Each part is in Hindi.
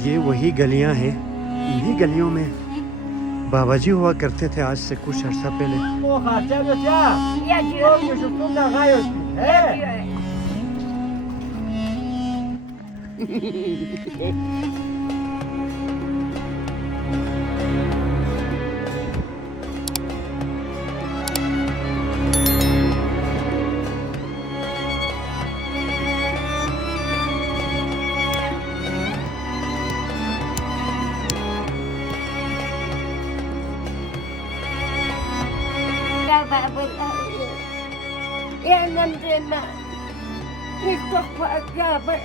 ये वही गलियां हैं, इन्हीं गलियों में बाबा जी हुआ करते थे आज से कुछ अर्सा पहले। Ya nanti nak ikut Pak Jabat.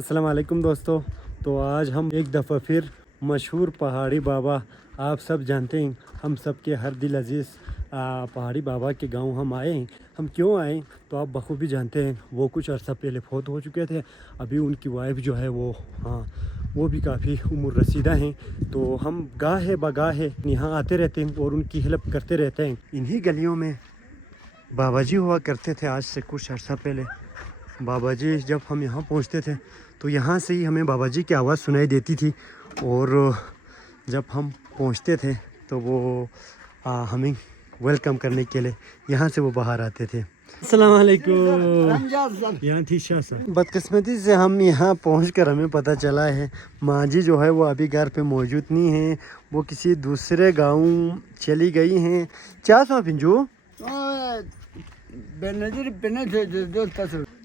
अस्सलाम वालेकुम दोस्तों। तो आज हम एक दफ़ा फिर मशहूर पहाड़ी बाबा, आप सब जानते हैं, हम सब के हर दिल अजीज़ पहाड़ी बाबा के गांव हम आए हैं। हम क्यों आए तो आप बखूबी जानते हैं, वो कुछ अर्सा पहले फौत हो चुके थे। अभी उनकी वाइफ जो है वो भी काफ़ी उम्र रसीदा हैं। तो हम गाहे बगाहे यहाँ आते रहते हैं और उनकी हेल्प करते रहते हैं। इन्हीं गलियों में बाबा जी हुआ करते थे आज से कुछ अर्सा पहले। बाबा जी जब हम यहाँ पहुँचते थे तो यहाँ से ही हमें बाबा जी की आवाज़ सुनाई देती थी, और जब हम पहुँचते थे तो वो हमें वेलकम करने के लिए यहाँ से वो बाहर आते थे। अस्सलाम वालेकुम। यहाँ थी शाह साहब। बदकिस्मती से हम यहाँ पहुँचकर हमें पता चला है माँ जी जो है वो अभी घर पे मौजूद नहीं है, वो किसी दूसरे गाँव चली गई हैं। क्या सौ पिंजू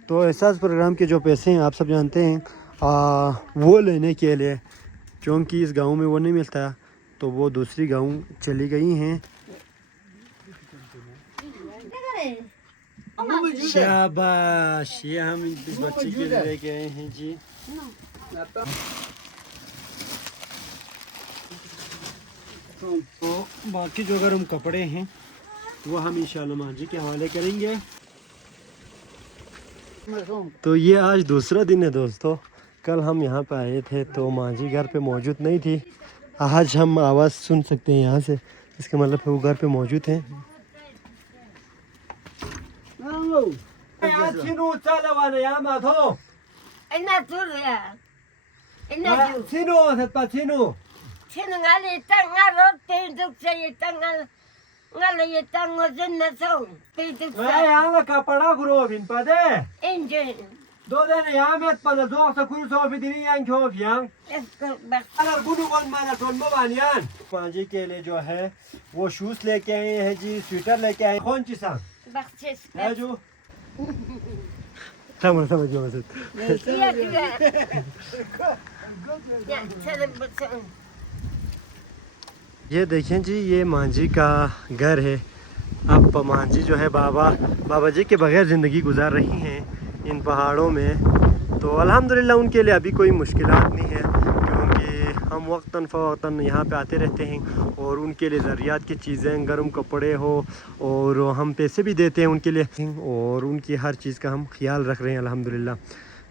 तो एहसास प्रोग्राम के जो पैसे हैं आप सब जानते हैं, वो लेने के लिए, क्योंकि इस गांव में वो नहीं मिलता तो वो दूसरी गांव चली गई हैं। शाबाश, ये हम इस बच्चे के लिए लेके आए हैं जी। तो बाकी जो अगर हम कपड़े हैं वो हम इंशाल्लाह माँ जी के हवाले करेंगे। तो ये आज दूसरा दिन है दोस्तों। कल हम यहाँ पे आए थे तो माँ जी घर पे मौजूद नहीं थी। आज हम आवाज़ सुन सकते हैं यहाँ से, इसका मतलब है वो घर पे मौजूद हैं। Ngalai tango jenna song. यहाँ कपड़ा गुरो बिन पदे Engine. दो दिन यहाँ में पता दो से कुछ सौ फिर यहाँ क्यों फियांग अगर गुरु कौन माना टोन बवानियान माँ जी के लिए जो है वो शूज लेके आए हैं जी, स्वेटर लेके आए। कौन सी सांग है जो समझो मसद ये देखें जी, ये माँ जी का घर है। अब माँ जी जो है बाबा जी के बगैर ज़िंदगी गुजार रही हैं इन पहाड़ों में। तो अल्हम्दुलिल्लाह उनके लिए अभी कोई मुश्किलात नहीं है, क्योंकि हम वक्तन फ़वक्तन यहाँ पे आते रहते हैं और उनके लिए ज़रूरियात की चीज़ें, गर्म कपड़े हो और हम पैसे भी देते हैं उनके लिए, और उनकी हर चीज़ का हम ख्याल रख रहे हैं अल्हम्दुलिल्लाह।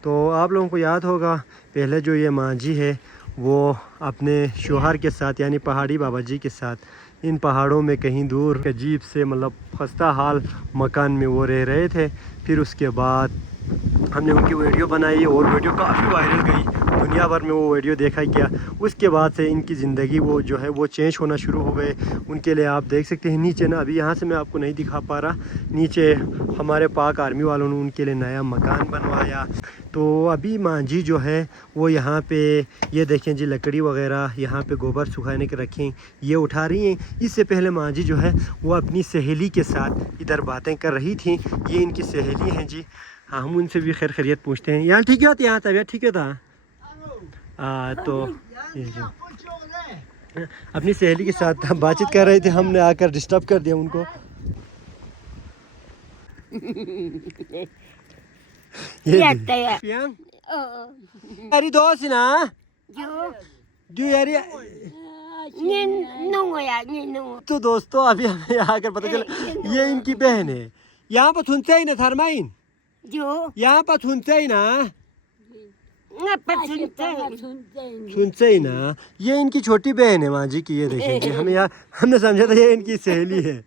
तो आप लोगों को याद होगा पहले जो ये माँ जी है वो अपने शोहर के साथ यानी पहाड़ी बाबा जी के साथ इन पहाड़ों में कहीं दूर अजीब से मतलब खस्ता हाल मकान में वो रह रहे थे। फिर उसके बाद हमने उनकी वीडियो बनाई और वीडियो काफ़ी वायरल गई, दुनिया भर में वो वीडियो देखा गया। उसके बाद से इनकी ज़िंदगी वो जो है वो चेंज होना शुरू हो गए। उनके लिए आप देख सकते हैं नीचे ना, अभी यहाँ से मैं आपको नहीं दिखा पा रहा, नीचे हमारे पाक आर्मी वालों ने उनके लिए नया मकान बनवाया। तो अभी माँ जी जो है वो यहाँ पे ये देखें जी, लकड़ी वगैरह यहाँ पे गोबर सुखाने के रखें ये उठा रही हैं। इससे पहले माँ जी जो है वो अपनी सहेली के साथ इधर बातें कर रही थी। ये इनकी सहेली हैं जी। हाँ, हम उनसे भी खैर खैरियत पूछते हैं। यहाँ ठीक है, यहाँ तबीयत ठीक है था। तो ये जो अपनी सहेली के साथ बातचीत कर रहे थे, हमने आकर डिस्टर्ब कर दिया उनको। ये यारी दोस्त ना जो यारी तो दोस्तों अभी हमें आकर पता चला ये इनकी बहन है। यहाँ पर सुनते ही ना थरमाइन, जो यहाँ पर सुनते ही ना, सुनते ही ना। ये इनकी छोटी बहन है माँ जी की। ये देखें जी, हमें यार हमने समझा था ये इनकी सहेली है।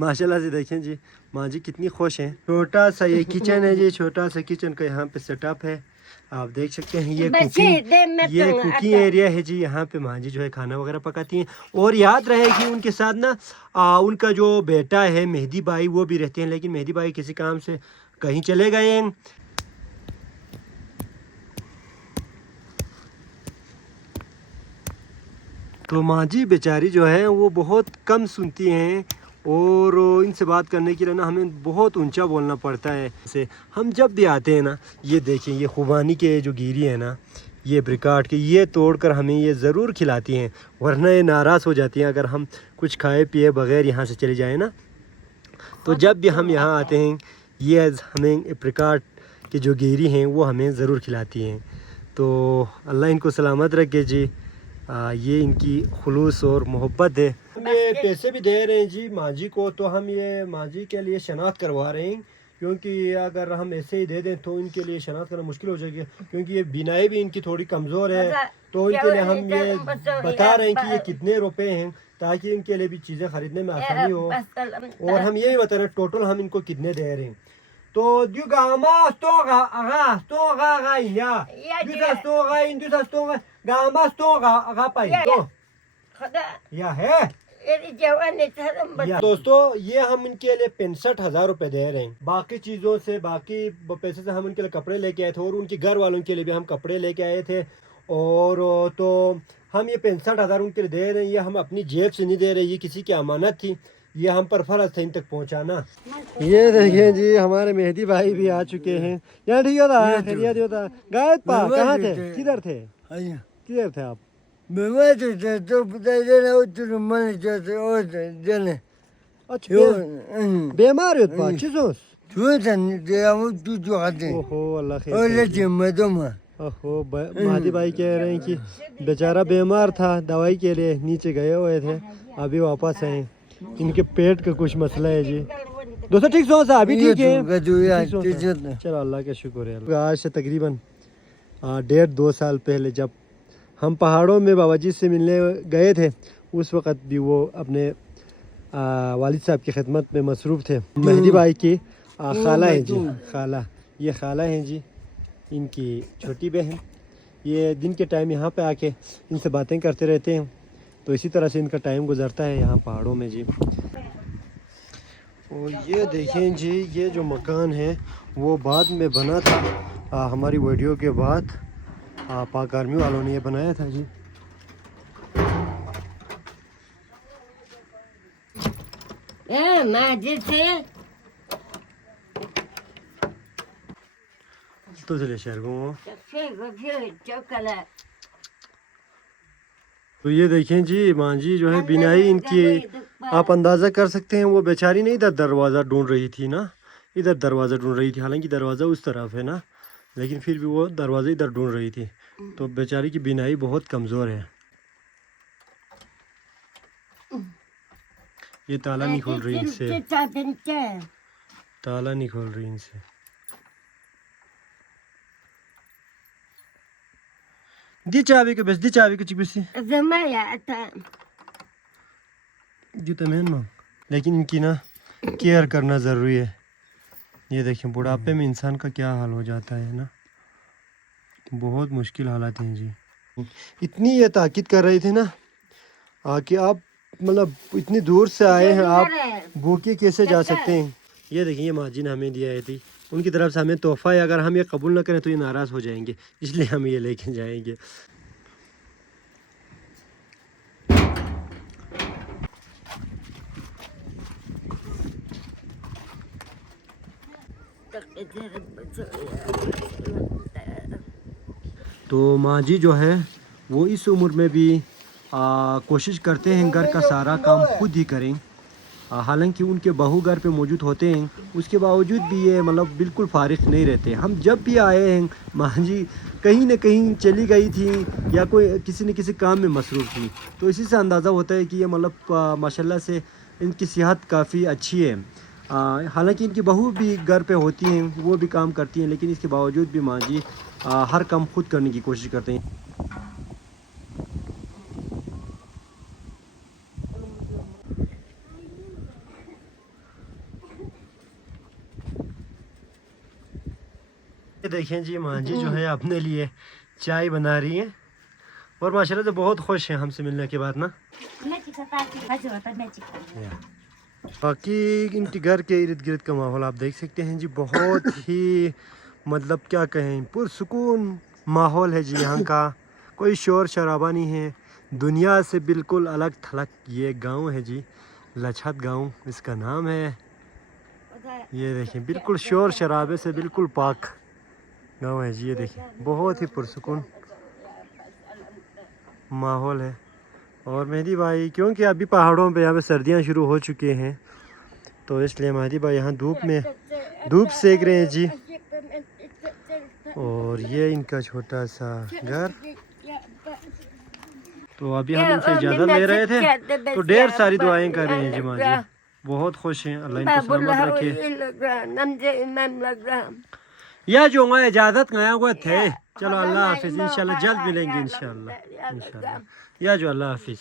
माशाल्लाह से देखें जी माँ जी कितनी खुश हैं। छोटा सा ये किचन है जी, छोटा सा किचन का यहाँ पे सेटअप है, आप देख सकते हैं। ये कुकिंग एरिया है जी। यहाँ पे माँ जी जो है खाना वगैरह पकाती हैं। और याद रहे कि उनके साथ ना उनका जो बेटा है मेहदी भाई वो भी रहते हैं, लेकिन मेहदी भाई किसी काम से कहीं चले गए हैं। तो माँ जी बेचारी जो है वो बहुत कम सुनती हैं और इनसे बात करने के लिए ना हमें बहुत ऊंचा बोलना पड़ता है। जैसे हम जब भी आते हैं ना, ये देखें ये खुबानी के जो गिरी है ना, ये ब्रिकाट के ये तोड़कर हमें ये ज़रूर खिलाती हैं, वरना ये नाराज़ हो जाती हैं अगर हम कुछ खाए पिए बगैर यहाँ से चले जाएँ ना। तो जब भी हम यहाँ आते हैं ये हमें ब्रिकाट के जो गिरी हैं वो हमें ज़रूर खिलाती हैं। तो अल्लाह इनको सलामत रखे जी। ये इनकी खुलूस और मोहब्बत है। हम ये पैसे भी दे रहे हैं जी माँ जी को, तो हम ये माँ जी के लिए शनाख्त करवा रहे हैं, क्योंकि अगर हम ऐसे ही दे दें तो इनके लिए शनाख्त करना मुश्किल हो जाएगी, क्योंकि ये बिनाई भी इनकी थोड़ी कमज़ोर है। तो इनके लिए हम ये बता रहे हैं कि ये कितने रुपए हैं, ताकि इनके लिए भी चीज़ें ख़रीदने में आसानी हो। और हम ये भी बता रहे हैं टोटल हम इनको कितने दे रहे हैं। तो gamma stoga aga stoga aga ya dusa stoga in dusa stoga gamma stoga aga पाई तो या है। दोस्तों ये हम इनके लिए 65,000 रुपए दे रहे हैं। बाकी चीज़ों से, बाकी पैसे से हम इनके लिए कपड़े लेके आए थे, और उनके घर वालों के लिए भी हम कपड़े लेके आए थे। और तो हम ये 65,000 उनके लिए दे रहे हैं। ये हम अपनी जेब से नहीं दे रहे, ये किसी की अमानत थी, ये हम पर फर्ज था इन तक पहुंचाना। ये देखें जी हमारे मेहदी भाई भी आ चुके हैं। यहाँ ठीक होता खैरियत होता। गायब पा कहाँ थे, किधर थे, किधर थे आप? अच्छा बीमार हो पा चीज़ों ओहो अल्लाह खैर। ओहो मेहदी भाई कह रहे हैं कि बेचारा बीमार था, दवाई के लिए नीचे गए हुए थे, अभी वापस आए। इनके पेट का कुछ मसला है जी। दोस्तों ठीक सोचा अभी ठीक है, चलो अल्लाह का शुक्र है। आज से तकरीबन 1.5-2 साल पहले जब हम पहाड़ों में बाबा जी से मिलने गए थे, उस वक़्त भी वो अपने वालिद साहब की खिदमत में मसरूफ़ थे। मेहदी भाई की खाला है जी, खाला, ये खाला हैं जी इनकी छोटी बहन। ये दिन के टाइम यहाँ पे आके इनसे बातें करते रहते हैं, तो इसी तरह से इनका टाइम गुजरता है यहाँ पहाड़ों में जी। और ये देखें जी ये जो मकान है वो बाद में बना था, हमारी वीडियो के बाद पाक आर्मी वालों ने ये बनाया था जी। तो चले शहर को। तो ये देखें जी माँ जी जो है बिनाई इनकी आप अंदाज़ा कर सकते हैं। वो बेचारी ने इधर दरवाज़ा ढूंढ रही थी ना, इधर दरवाज़ा ढूंढ रही थी, हालांकि दरवाज़ा उस तरफ है ना, लेकिन फिर भी वो दरवाज़ा इधर ढूंढ रही थी। तो बेचारी की बिनाई बहुत कमज़ोर है। ये ताला नहीं खोल रही इनसे, ताला नहीं खोल रही इनसे। दी चाबी को, बस दी चाबी को चिपसी दी तो मैं मां। लेकिन इनकी ना केयर करना ज़रूरी है। ये देखें बुढ़ापे में इंसान का क्या हाल हो जाता है ना, बहुत मुश्किल हालात हैं जी। इतनी ये ताकीद कर रहे थे ना कि आप मतलब इतनी दूर से आए हैं, आप भूखे कैसे जा सकते हैं। ये देखिए ये माँ जी ने हमें दिया थी, उनकी तरफ से हमें तोहफ़ा है। अगर हम ये कबूल ना करें तो ये नाराज़ हो जाएंगे, इसलिए हम ये लेके जाएंगे। तो माँ जी जो है वो इस उम्र में भी कोशिश करते हैं घर का सारा काम खुद ही करें, हालांकि उनके बहू घर पे मौजूद होते हैं, उसके बावजूद भी ये मतलब बिल्कुल फारिग नहीं रहते। हम जब भी आए हैं माँ जी कहीं ना कहीं चली गई थी या कोई किसी न किसी काम में मसरूफ़ थी, तो इसी से अंदाज़ा होता है कि ये मतलब माशाल्लाह से इनकी सेहत काफ़ी अच्छी है। हालांकि इनकी बहू भी घर पे होती हैं, वो भी काम करती हैं, लेकिन इसके बावजूद भी माँ जी हर काम खुद करने की कोशिश करते हैं। ये देखें जी माँ जी जो है अपने लिए चाय बना रही हैं और माशाल्लाह से बहुत खुश हैं हमसे मिलने के बाद ना। बाकी इनके घर के इर्द गिर्द का माहौल आप देख सकते हैं जी, बहुत ही मतलब क्या कहें पुरसुकून माहौल है जी यहाँ का। कोई शोर शराबा नहीं है, दुनिया से बिल्कुल अलग थलग ये गांव है जी, लछत गांव इसका नाम है। ये देखें बिल्कुल शोर शराबे से बिल्कुल पाक गांव है जी। ये देखें बहुत ही पुरसुकून माहौल है। और मेहदी भाई क्योंकि अभी पहाड़ों पे यहाँ पे सर्दियाँ शुरू हो चुके हैं, तो इसलिए मेहदी भाई यहाँ धूप सेक रहे हैं जी। और ये इनका छोटा सा घर। तो अभी हम इनसे इजाज़त ले रहे थे तो ढेर सारी दुआएं कर रहे हैं जी माँ जी, बहुत खुश हैं, अल्लाह इनको सलामत रखे। या जो मैं इजाज़त गया हुआ थे, चलो अल्लाह हाफिज़, इंशाल्लाह जल्द मिलेंगे इंशाल्लाह। या जो अल्लाह हाफिज़।